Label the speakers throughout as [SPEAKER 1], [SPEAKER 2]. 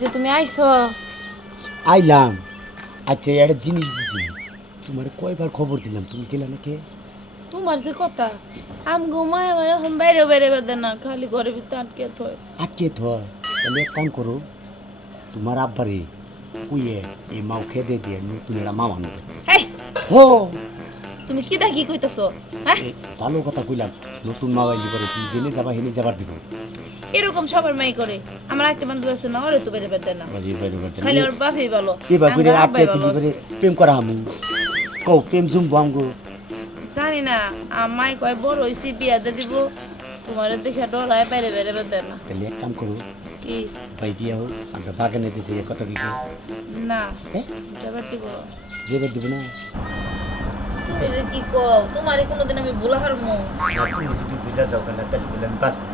[SPEAKER 1] যে তুমি আইছো।
[SPEAKER 2] আইলাম। আচ্ছা একটা জিনিস বুঝি তোমার কয়বার খবর দিলাম? তুমি গেলে না কে?
[SPEAKER 1] তোমার যে কথা আম ঘুমায় আমার এখন বাইরে বাইরে বেঁধে না খালি ঘরে ভিতরে আটকে থয়।
[SPEAKER 2] আটকে থয়? তাহলে এক কাম করো তোমার আব্বারে কুইয়ে এই মাও খেদে দিয়ে নতুন একটা মা আনবে হো!
[SPEAKER 1] তুমি কি দেখি কইতাছো? হ্যাঁ?
[SPEAKER 2] ভালো কথা কইলাম নতুন মা আইলি করে তুমি জেনে যাবা হেনে যাবার দিব।
[SPEAKER 1] এরকম সবার মাই করে। আমার একটা বান্ধব আছে না ওরে তো বেড়ে বেঁধে না।
[SPEAKER 2] বাড়ি বাড়ি বাড়ি
[SPEAKER 1] খালি ওর বাপই বলো
[SPEAKER 2] এবার করে
[SPEAKER 1] আব্বাই
[SPEAKER 2] তুমি করে প্রেম করা হামু। কও প্রেম জুমবো আমগো
[SPEAKER 1] জানি না আমায় কয় বড় হইছি বিয়া দিয়ে দিব। তোমার দেখে ডরায় বাইরে বাইরে বেঁধে না।
[SPEAKER 2] তাহলে এক কাম করো
[SPEAKER 1] কি?
[SPEAKER 2] ভাই দিয়া হোক আমরা বাগানে দিতে কথা কি
[SPEAKER 1] না
[SPEAKER 2] হ্যাঁ?
[SPEAKER 1] যাবার দিব।
[SPEAKER 2] যেবার দিব না।
[SPEAKER 1] তুমি কি কও? তোমারে কোনোদিন আমি ভুলা হারমু?
[SPEAKER 2] না তুমি যদি বুঝা যাও কেন তাহলে বলে আমি বাঁচবো।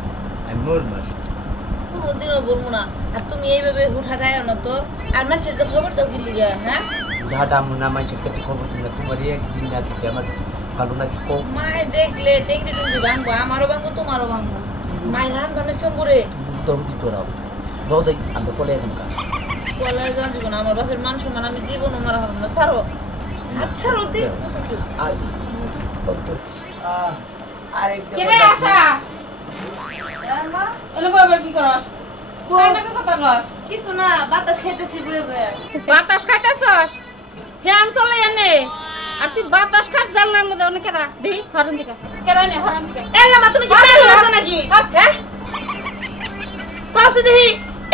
[SPEAKER 2] আমি মোর মাস
[SPEAKER 1] কোনোদিনও বলব না। আর তুমি এইভাবে হুঠাঠায় না তো। আর মানুষের তো খবর দাও কি লিগা হ্যাঁ?
[SPEAKER 2] ঘাটা আমু না মানুষের কাছে খবর তুমি না। তোমার একদিন না থেকে আমার ভালো নাকি কও?
[SPEAKER 1] মায় দেখলে টেঙ্গি টুঙ্গি ভাঙবো আমারও ভাঙবো তোমারও ভাঙবো। মায়ের রান ভাঙে সঙ্গুরে
[SPEAKER 2] তুমি তো বুঝি তোরাও যাও যাই আমরা কলে এখন কা
[SPEAKER 1] বলে আমার বাপের মান সম্মান আমি জীবন মারা হব না ছাড়ো। আচ্ছা কি
[SPEAKER 2] আর আরেকটা
[SPEAKER 1] আসা। এনে বইবে কি করস? কই কথা কস। কিছু না বাতাস খাইতেছি বইবে
[SPEAKER 3] বাতাস খাইতেছস? ফ্যান চলে এনে। আর তুই বাতাস খাস জানলার মধ্যে। অনেক কেরা? দেই হরন দিকা। কেরা নে হরন দিকা।
[SPEAKER 1] এলা মা তুমি কি পাগল আছো নাকি? হ্যাঁ? কইছো দেখি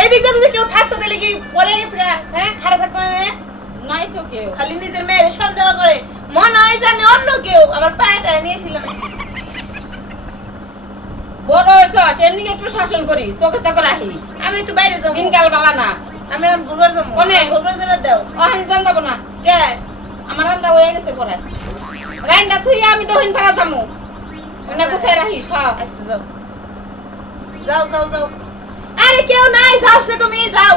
[SPEAKER 1] এদিক দিয়ে যদি কেউ থাকতো তাহলে কি বলে গেছে হ্যাঁ খারাপ থাকতো না রে?
[SPEAKER 3] নাই তো কেউ।
[SPEAKER 1] খালি নিজের মেয়ের সন্দেহ করে। মনে হয় যে অন্য কেউ। আমার পায়েটা নিয়েছিল নাকি?
[SPEAKER 3] বড় এর নিকে একটু শাসন করি চোখে চোখে রাখি।
[SPEAKER 1] আমি একটু বাইরে যাব।
[SPEAKER 3] দিনকাল বালা না।
[SPEAKER 1] আমি এখন ঘুরবার যাব।
[SPEAKER 3] কোনে?
[SPEAKER 1] ঘুরবার যাবে দাও।
[SPEAKER 3] ওখান জান যাব না।
[SPEAKER 1] কে?
[SPEAKER 3] আমার হয়ে গেছে পরে। তুই আমি দহিন পাড়া অনেক গুছাই রাখিস হ
[SPEAKER 1] আসতে যাও। যাও যাও যাও। আরে কেউ নাই যাও সে তুমি যাও।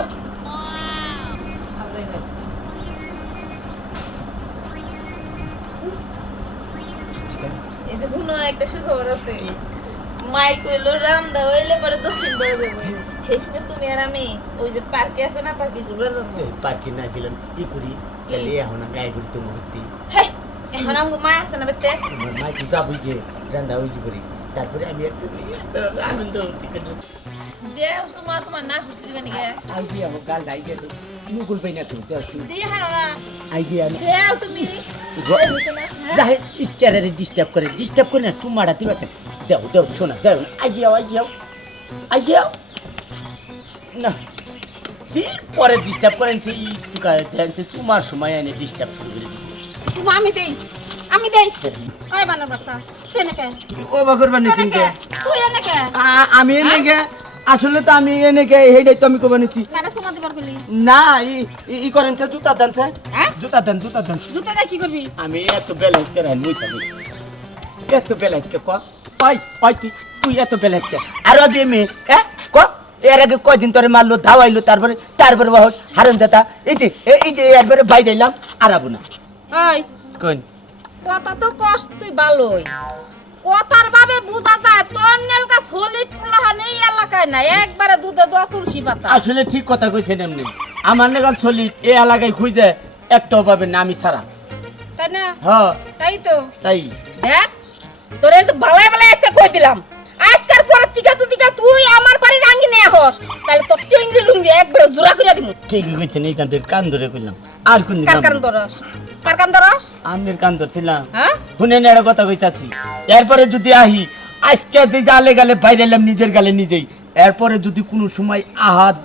[SPEAKER 1] এই একটা সুখবর আছে মাই কইলো রান্দা হইলে পরে দক্ষিণ পাড়ে যাব তুমি আর আমি ওই যে পার্কে আছে না পার্কে ঘুরবার যাব
[SPEAKER 2] পার্কে না গেলাম ই করি তাহলে এখন আমি আই করি তোমার ভর্তি
[SPEAKER 1] এখন আমগো মা আছে না বেতে
[SPEAKER 2] তোমার মাই তো যাবই যে রান্না হই করি তারপরে আমি আর তুমি আনন্দ হতে
[SPEAKER 1] দেও সুমা তোমার না খুশি দিবে নাকি
[SPEAKER 2] আই দিয়া হোক গাল আই দিয়া না তুমি তুমি
[SPEAKER 1] দিয়ে হানো না। তুমি। হ্যাঁ?
[SPEAKER 2] যাহে ইচ্ছারে ডিস্টার্ব করে ডিস্টার্ব করে না তোমার দিবা কেন দেও দেও শোনা দেও আই যাও আই যাও আই যাও না পরে ডিস্টার্ব করেন সেই টুকা দেন তোমার সময় এনে ডিস্টার্ব শুরু করে দিচ্ছে
[SPEAKER 3] তুমি আমি দেই আমি দেই। ওই বানর বাচ্চা তুই এনেকে
[SPEAKER 2] ও বাকর বানিয়েছেন
[SPEAKER 3] তুই এনেকে
[SPEAKER 2] আমি গে আসলে তো আমি এনে গে হেডাই তো আমি কো বানিয়েছি
[SPEAKER 3] কারে সোনা দিবার বলি
[SPEAKER 2] না ই ই- করেন স্যার জুতা দেন স্যার।
[SPEAKER 3] হ্যাঁ?
[SPEAKER 2] জুতা দেন জুতা দেন।
[SPEAKER 3] জুতা দিয়ে কি করবি?
[SPEAKER 2] আমি এত ব্যালেন্স করে মুই চাবি এত ব্যালেন্স কে ক? ওই ওই তুই তুই এত ব্যালেন্স কে? আর আগে মে এ ক? এর আগে কয়দিন তোরে মারলো ধাওয়াইলো তারপরে তারপরে বাহ হারন দাতা এই যে এই যে একবারে বাইরে এলাম আর আবো না। কোন
[SPEAKER 3] কথা তো কস তুই ভালোই। কথার ভাবে বোঝা যায় তোর নেলকা সলিড পুলাহান এই এলাকায় না একবারে দুধে দোয়া তুলসী পাতা।
[SPEAKER 2] আসলে ঠিক কথা কইছেন এমনি। আমার নেগাল চলি এ এলাকায় খুঁজে একটাও পাবেন না আমি ছাড়া।
[SPEAKER 3] তাই না?
[SPEAKER 2] হ্যাঁ।
[SPEAKER 3] তাই তো?
[SPEAKER 2] তাই।
[SPEAKER 3] দেখ তোর যে বালাই বালাই আজকে কই দিলাম? আজকের পর টিকা তু টিকা তুই আমার বাড়ি রাঙ্গি নিয়ে হস তাহলে তোর টেঙ্গি রুঙ্গি একবারে জোড়া করে দিমু।
[SPEAKER 2] ঠিকই কইছেন এই কান কান ধরে কইলাম। আর কোন
[SPEAKER 3] কার কান ধরস? কার কান ধরস?
[SPEAKER 2] আমের কান ধরছিলাম।
[SPEAKER 3] হ্যাঁ?
[SPEAKER 2] শুনে একটা কথা কইতাছি। এরপরে যদি আহি আজকে যে জালে গালে বাইরেলাম নিজের গালে নিজেই এরপরে যদি কোনো সময় আহাত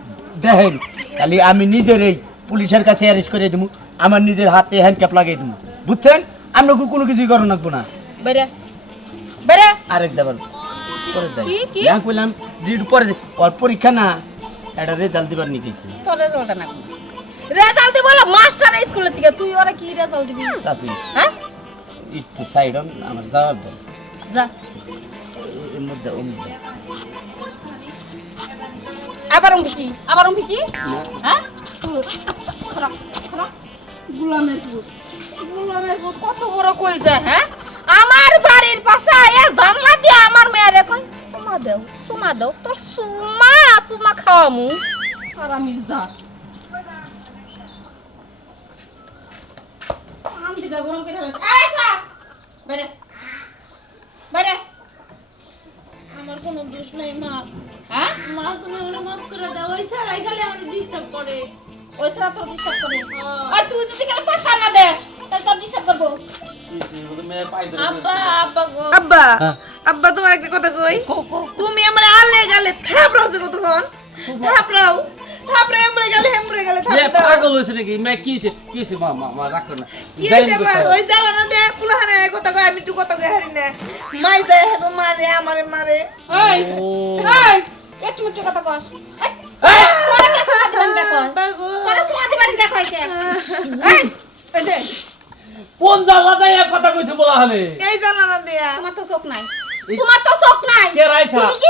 [SPEAKER 2] দেখেন তাহলে আমি নিজের এই পুলিশের কাছে অ্যারেস্ট করে দেবো আমার নিজের হাতে হ্যান্ডক্যাপ লাগিয়ে দেবো বুঝছেন? আমরা কোনো কিছুই করো রাখব না।
[SPEAKER 3] বেরে বেরে
[SPEAKER 2] আরেক দেবার
[SPEAKER 3] কি কি
[SPEAKER 2] কইলাম যে পরে ওর পরীক্ষা না একটা রেজাল্ট দিবার নিয়ে গেছি
[SPEAKER 3] তোর না রেজাল্ট দিব হলো মাস্টার স্কুলের থেকে। তুই ওরা কি রেজাল্ট দিবি?
[SPEAKER 2] চাষি
[SPEAKER 3] হ্যাঁ?
[SPEAKER 2] একটু সাইড আমার জবাব দেন
[SPEAKER 3] যা।
[SPEAKER 2] এর মধ্যে মধ্যে।
[SPEAKER 3] আবার অঙ্ক কি? আবার অঙ্ক কি? হ্যাঁ? খারাপ খারাপ গুলামের পুত গুলামের পুত কত বড় কল যায় হ্যাঁ? আমার বাড়ির পাশে এ জানলা দিয়ে আমার মেয়েরে এখন সুমা দেও সুমা দেও তোর সুমা সুমা খাওয়ামু। দা শান্তিটা গরম করে ফেলেছে এই সা বাইরে বাইরে
[SPEAKER 1] আমার কোনো দোষ নাই মা।
[SPEAKER 3] হ্যাঁ?
[SPEAKER 1] মা তুমি ওরা মাফ করে দাও। ওই ছাড়াই খালি আমার ডিস্টার্ব করে।
[SPEAKER 3] ওই ছাড়া তোর ডিস্টার্ব করে।
[SPEAKER 1] হ্যাঁ।
[SPEAKER 3] ওই তুই যদি কাল পাঠা না দেস তাহলে তোর ডিস্টার্ব করব।
[SPEAKER 1] আব্বা আব্বা গো। আব্বা আব্বা তোমার একটা কথা কই? তুমি আমার আলে গালে থাপড়াওছে কতক্ষণ? থাপড়াও। থাপড়াও এমরে গেলে গেলে
[SPEAKER 4] পাগল নাকি? মে কি হয়েছে? কি হয়েছে? মা মা মা রাখো না।
[SPEAKER 1] কি হইছে
[SPEAKER 4] না
[SPEAKER 1] ওই না দে পুলাহানে কথা কই আমি একটু কথা কই হারি না। মাই যায় হেগো মারে আমারে মারে।
[SPEAKER 3] এই এই একটু মিথ্যে কথা কস। এই তোরা কে সমাধি বান দেখো? তোরা সমাধি বান দেখো এই
[SPEAKER 1] এই
[SPEAKER 4] কোন জায়গাটায় এক কথা কইছে বলা হলে?
[SPEAKER 1] এই জানা না দেয়া।
[SPEAKER 3] তোমার তো চোখ নাই। তোমার তো চোখ নাই।
[SPEAKER 4] কে রাইছা?
[SPEAKER 3] তুমি কি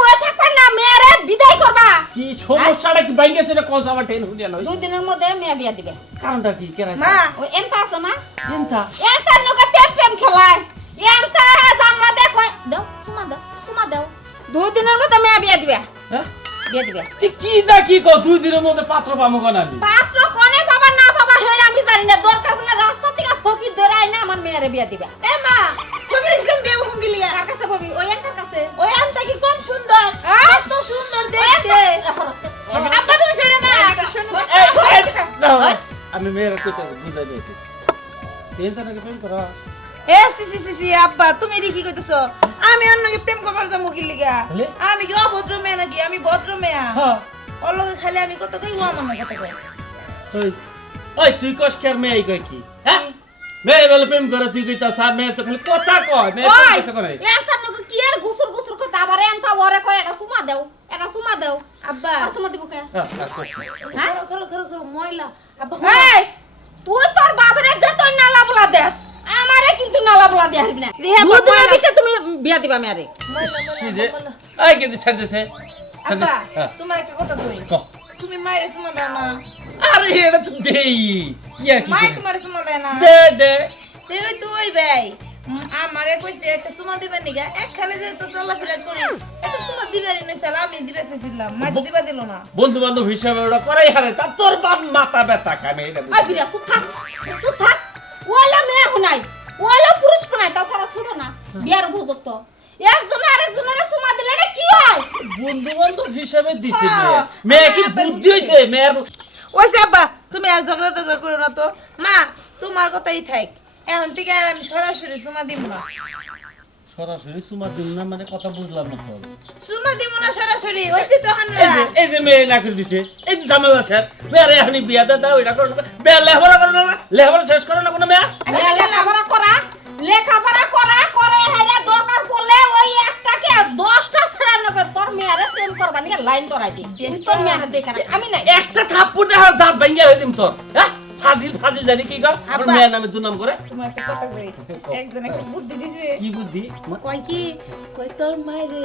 [SPEAKER 3] বয়ে থাকবা না? মেয়েরে বিদায় করবা?
[SPEAKER 4] কি সমস্যাটা কি বাইঙ্গে কোন সময় টেন নয়
[SPEAKER 3] দুই দিনের মধ্যে মেয়ে বিয়া দিবে।
[SPEAKER 4] কারণটা কি? কে রাইছা
[SPEAKER 1] মা
[SPEAKER 3] ওই এনতা আছে না? নকে প্রেম প্রেম খেলায়। এনতা জানলা দেখো দাও সুমা দাও সুমা দাও। দুই দিনের মধ্যে মেয়ে বিয়া দিবে।
[SPEAKER 4] হ্যাঁ?
[SPEAKER 3] বিয়া দিবে।
[SPEAKER 4] তুই কি দা কি কো দুই দিনের মধ্যে পাত্র পাবো কেন আমি?
[SPEAKER 3] পাত্র কোনে বাবা না বাবা হেড আমি জানি না। দরকার বলে রাস্তা থেকে ফকির ধরাই না আমার মেয়েরে বিয়া দিবে।
[SPEAKER 1] এ মা তুমি
[SPEAKER 3] কার কাছে ববি ওই এনতার কাছে।
[SPEAKER 1] ওই আমটা কি কম সুন্দর? কত সুন্দর দেখতে। আব্বা তুমি শুনে। না
[SPEAKER 4] আমি মেয়েরা কইতাছি বুঝাই নাই তুই চিন্তা নাকি প্রেম করা।
[SPEAKER 1] এ সি সি সি সি আব্বা তুমি এটি কি কইতেছো? আমি অন্যকে প্রেম করবার যাব কি লিগা। আমি কি অভদ্র মেয়ে নাকি? আমি ভদ্র মেয়া।
[SPEAKER 4] হ্যাঁ
[SPEAKER 1] ওর লগে খালি আমি কত কই ও আমার কত কই
[SPEAKER 4] ওই ওই তুই কস কি আর মেয়ে কই কি? হ্যাঁ? মেয়ে বলে প্রেম করে তুই কইতাছ আর মেয়ে তো খালি কথা কয় মেয়ে করতে করে
[SPEAKER 3] এনতার নকে কি আর গুসুর গুসুর কথা আবার এনতা ওরে কয় এটা সুমা দাও এটা সুমা দাও।
[SPEAKER 1] আব্বা।
[SPEAKER 3] আর সুমা দিব কে?
[SPEAKER 4] হ্যাঁ, হ্যাঁ।
[SPEAKER 3] হ্যাঁ?
[SPEAKER 1] করো করো করো করো ময়লা। আব্বা
[SPEAKER 3] এই তুই তোর বাবারে যে তোর নালা বলা দেস আমারে কিন্তু নালা বলা দিয়ে না। দুদিনের
[SPEAKER 1] বাবা।
[SPEAKER 3] ভিতরে তুমি বিয়া দিবা মেরে
[SPEAKER 1] ময়লা
[SPEAKER 4] সি
[SPEAKER 1] ময়লা
[SPEAKER 4] যে
[SPEAKER 1] ময়লা।
[SPEAKER 4] এই কিন্তু ছাড় দিছে।
[SPEAKER 1] আব্বা
[SPEAKER 4] হ্যাঁ,
[SPEAKER 1] তোমার একটা কথা কই? তুমি মায়ের সুমা দাও না।
[SPEAKER 4] আরে এটা তো দেই ইয়া কি
[SPEAKER 1] মাই
[SPEAKER 4] করে?
[SPEAKER 1] তোমার সুমা দেয় না
[SPEAKER 4] দে দে
[SPEAKER 1] দেই তো ভাই আমারে কইছে একটা সুমা দিবেন নিগা একখানে যে তো চলাফেরা করি একটা সুমা দিবারই নইছাল আমি দিবে চাইছিলাম মা দিবা দিল না
[SPEAKER 4] বন্ধু বান্ধব হিসাবে ওরা করাই হারে তা তোর বাপ মাথা ব্যথা কামে এটা
[SPEAKER 3] আই বিরা চুপ থাক চুপ থাক ওলা মেয়ে হুনাই ওলা পুরুষ হুনাই তাও তারা ছোট না বিয়ার উপযুক্ত একজন আরেকজনের সুমা দিলে কি হয়
[SPEAKER 4] বন্ধু বান্ধব হিসাবে দিছে মেয়ে কি বুদ্ধি হইছে মেয়ের
[SPEAKER 1] ওই আব্বা তুমি আর ঝগড়া টগড়া করো না তো। মা তোমার কথাই থাক। এখন থেকে আর আমি সরাসরি সুমা দিব না।
[SPEAKER 4] সরাসরি সুমা দিন না মানে কথা বুঝলাম না তো।
[SPEAKER 1] সুমা দিব না সরাসরি ওইসে তখন
[SPEAKER 4] এই যে এই যে মেয়ে না করে দিছে এই যে ঝামেলা শেষ। মেয়ের এখন বিয়া দে দাও এটা করো না। মেয়ে লেখাপড়া করো না লেখাপড়া শেষ করো না কোনো মেয়ে?
[SPEAKER 3] লেখাপড়া করা লেখাপড়া করা লাইন করাই দি তুই তোর মেয়ারে দেখা না আমি নাই।
[SPEAKER 4] একটা থাপ্পড় দেখার দাঁত ভাঙ্গিয়া হয়ে দিম তোর। হ্যাঁ? ফাজিল ফাজিল জানি কি কর। আমার মেয়ের নামে দু নাম করে।
[SPEAKER 1] তোমার একটা কথা কই? একজন একটা বুদ্ধি দিছে।
[SPEAKER 4] কি বুদ্ধি?
[SPEAKER 1] কয় কি? কই তোর মায়েরে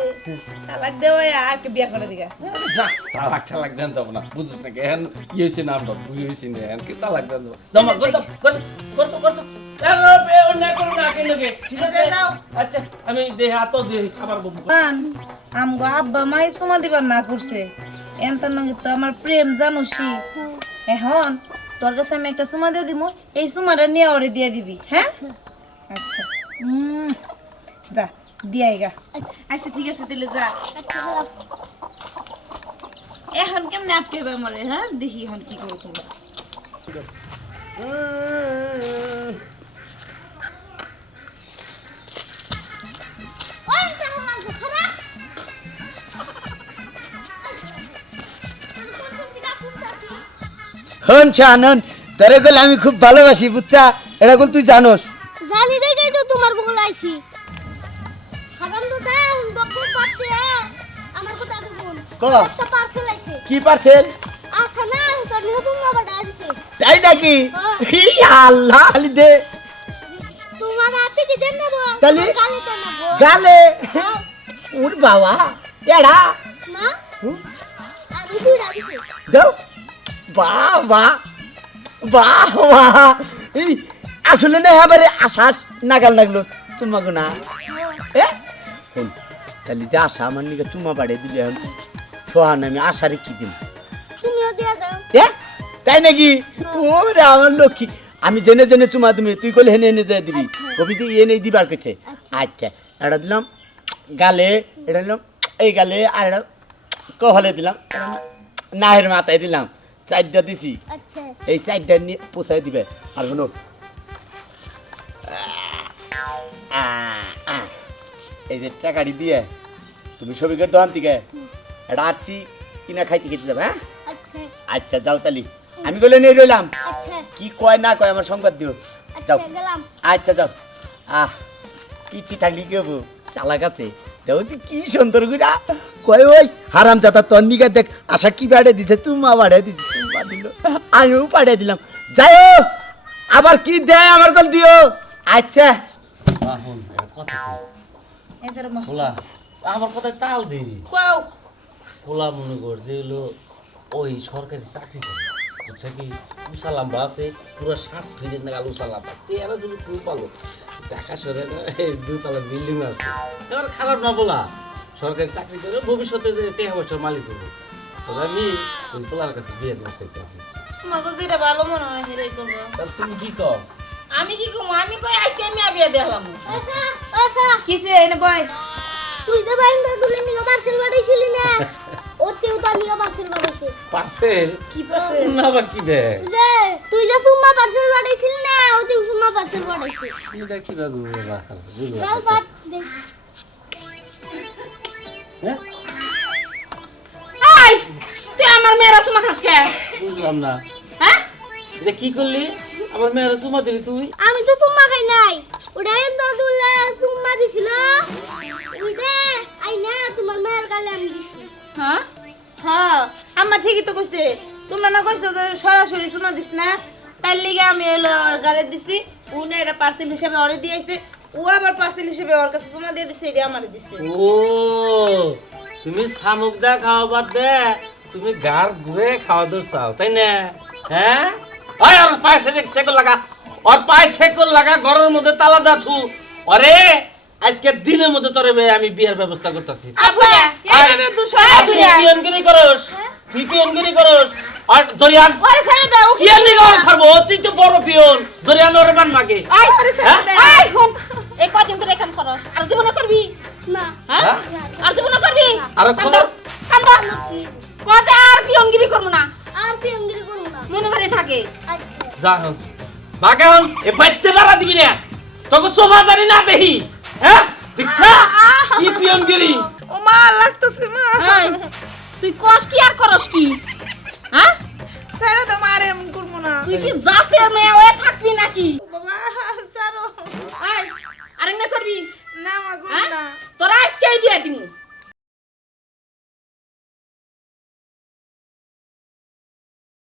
[SPEAKER 1] তালাক দেওয়া আর কি বিয়া করে দিগা?
[SPEAKER 4] না তালাক চালাক দেন যাব না। বুঝছিস নাকি এখন ইয়ে হয়েছে না আমরা বুঝে না কি তালাক দেন যাব। অন্যায় করো না কেন কে ঠিক আছে?
[SPEAKER 1] আচ্ছা,
[SPEAKER 4] আচ্ছা আমি দেহে হাতও দিয়ে খাবার বলব।
[SPEAKER 1] আমগো আব্বা মাই সুমা দিবার না করছে। এনতার নগে তো আমার প্রেম জানুসি। এখন তোর কাছে আমি একটা সুমা দিয়ে দিব এই সুমাটা নিয়ে ওরে দিয়ে দিবি হ্যাঁ? আচ্ছা। যা দিয়াই গা। আচ্ছা ঠিক আছে, তাহলে যা। এখন কেমনে আটকেবে আমারে হ্যাঁ? দেখি এখন কি করো তোমরা
[SPEAKER 2] হন তোরে গেলে আমি খুব ভালোবাসি বুঝছা? এটা বল তুই জানোস।
[SPEAKER 5] জানি দেখেই তো তোমার বগল আইছি। হাগাম তো দাও বকু পাচ্ছে আমার কথা আগে বল।
[SPEAKER 2] ক।
[SPEAKER 5] একটা পার্সেল আইছে
[SPEAKER 2] কি পার্সেল
[SPEAKER 5] আসা না তোর নিয়ে তুমি বাবা ডাকছে
[SPEAKER 2] তাই নাকি। ই আল্লাহ খালি দে।
[SPEAKER 5] তোমার হাতে কি দেন দেবো? গালি
[SPEAKER 2] গালে। ওর বাবা এড়া
[SPEAKER 5] আর ডাকছে
[SPEAKER 2] দাও। বাবা বাবা। এই আসলে না এবারে আশা নাগাল লাগল তোমাকে না। শোন তাহলে যে আশা আমার নিকে চুমা বাড়িয়ে দিবি এখন সোহান আমি আশারে কি দিন হ্যাঁ তাই নাকি? ওরে আমার লক্ষ্মী আমি জেনে জেনে চুমা তুমি তুই করলে হেনে এনে দিয়ে দিবি। কবি তুই এনে দিবার কাছে আচ্ছা। এটা দিলাম গালে এটা দিলাম এই গালে আর এটা কহলে দিলাম নাহের মাথায় দিলাম। চারটা দিছি।
[SPEAKER 5] আচ্ছা।
[SPEAKER 2] এই চারটা নিয়ে পোষায় দিবে। আর শোনো এই যে টাকাটি দিয়ে। তুমি সবিকের দোকান থেকে এটা আছি কিনা খাইতে খেতে যাবে হ্যাঁ
[SPEAKER 5] আচ্ছা।
[SPEAKER 2] আচ্ছা যাও তালি। আমি বলে নিয়ে রইলাম
[SPEAKER 5] আচ্ছা।
[SPEAKER 2] কি কয় না কয় আমার সংবাদ দিও যাও।
[SPEAKER 5] আচ্ছা
[SPEAKER 2] আচ্ছা যাও। আহ পিচ্ছি থাকলি কি হব চালাক আছে। কি সুন্দর গুড়া? কয় ওই হারাম দাদা তোর নিগা দেখ আশা কি বাড়ে দিছে? তুমা বাড়ে দিছে তুমা দিল। আমিও পাঠিয়ে দিলাম। যাই আবার কি দেয় আমার কল দিও? আচ্ছা।
[SPEAKER 4] কথা কই। আমার কথায় তাল দে।
[SPEAKER 1] কাও।
[SPEAKER 4] খোলা মনে কর ওই সরকারি চাকরি করে। বুঝছে কি উসালাম্বা আছে পুরো সাত ফিটের নাগাল উসালাম্বা চেয়ারা যদি তুই পালো টাকা সরে না এই দুতলা বিল্ডিং আছে। এবার খারাপ না বলা সরকারি চাকরি করে ভবিষ্যতে যে টেহা বছর মালিক হব। তবে আমি ওই পোলার কাছে বিয়ে দিতে চাইছি
[SPEAKER 1] তোমাকে যেটা ভালো মনে হয় সেটাই করব।
[SPEAKER 4] তুমি কি কও?
[SPEAKER 3] আমি কি কম? আমি কই আজকে আমি বিয়ে দেখলাম
[SPEAKER 1] কিসে? এনে বয়।
[SPEAKER 5] তুই তো বাইন্দা তুলে নিয়ে পার্সেল পাঠাইছিলি না। Parcel
[SPEAKER 4] parcel?
[SPEAKER 1] কি পাশে
[SPEAKER 4] না বা কি বে
[SPEAKER 5] যে তুই যে সুম্মা পার্সেল পাঠাইছিলি না ওতেও সুম্মা পার্সেল পাঠাইছে
[SPEAKER 4] এটা কি বাগু রাখাল
[SPEAKER 5] চল বাদ দে।
[SPEAKER 4] হ্যাঁ?
[SPEAKER 3] তুই আমার মেয়েরা সুমা খাস কে?
[SPEAKER 4] বুঝলাম না।
[SPEAKER 3] হ্যাঁ?
[SPEAKER 4] এটা কি করলি? আমার মেয়েরা চুমা দিলি তুই?
[SPEAKER 5] আমি তো সুম্মা খাই নাই। ওটা এন্দা তুলে সুম্মা দিছিল। ওইটা আই না তোমার মায়ের কালে আমি দিছি।
[SPEAKER 3] হ্যাঁ?
[SPEAKER 1] হ্যাঁ আমার ঠিকই তো কইছে। তোমরা না কইছো যে সরাসরি চুমা দিস না? তার লিগে আমি হলো ওর গালে দিছি, উনি এটা পার্সেল হিসেবে অর্ডার দিয়ে আইছে, ও আবার পার্সেল হিসেবে ওর কাছে চুমা দিয়ে দিছে, এটা আমারে দিছে।
[SPEAKER 4] ও, তুমি শামুক দা খাওয়া বাদ দে, তুমি গার ঘুরে খাওয়া দোষ চাও, তাই না? হ্যাঁ? ওই আর পায়ে চেক লাগা, ওর পায়ে চেক লাগা, ঘরের মধ্যে তালা দা থু আরে আজকে দিনের মধ্যে তোরে বে আমি বিয়ের ব্যবস্থা করতেছি।
[SPEAKER 1] আব্বা এইভাবে দুশো
[SPEAKER 4] তুই পিয়নগিরি করস? তুই পিয়নগিরি করস? আর দরিয়ান
[SPEAKER 1] ওরে ছেড়ে দাও
[SPEAKER 4] কি আনি ঘর ছাড়বো তুই তো বড় পিয়ন। দরিয়ান ওরে মান মাগে।
[SPEAKER 3] এই
[SPEAKER 1] ওরে ছেড়ে দাও
[SPEAKER 3] এই হুন এই কদিন ধরে কাম করস? আর জীবনে করবি?
[SPEAKER 5] না।
[SPEAKER 3] হ্যাঁ?
[SPEAKER 4] হ্যাঁ?
[SPEAKER 3] আর জীবনে করবি?
[SPEAKER 4] আর
[SPEAKER 3] কান্দ কান্দ। কজে আর পিয়নগিরি করব না।
[SPEAKER 5] আর পিয়ঙ্গিরি করব না।
[SPEAKER 3] মনে ধরে থাকে।
[SPEAKER 5] আচ্ছা।
[SPEAKER 4] যা হন বাগে হন এ বাইতে বাড়া দিবি না। তোকে চোভা জানি না দেহি। হ্যাঁ? তুই কস আর করস কি? স্যার
[SPEAKER 1] তো মারে এমন করব
[SPEAKER 3] না। তুই কি জাতের মেয়ে হয়ে
[SPEAKER 1] থাকবি নাকি? বাবা স্যার আরে না করবি? না
[SPEAKER 3] মা করব হ্যাঁ? না। তোরা আজকেই বিয়ে দিমু।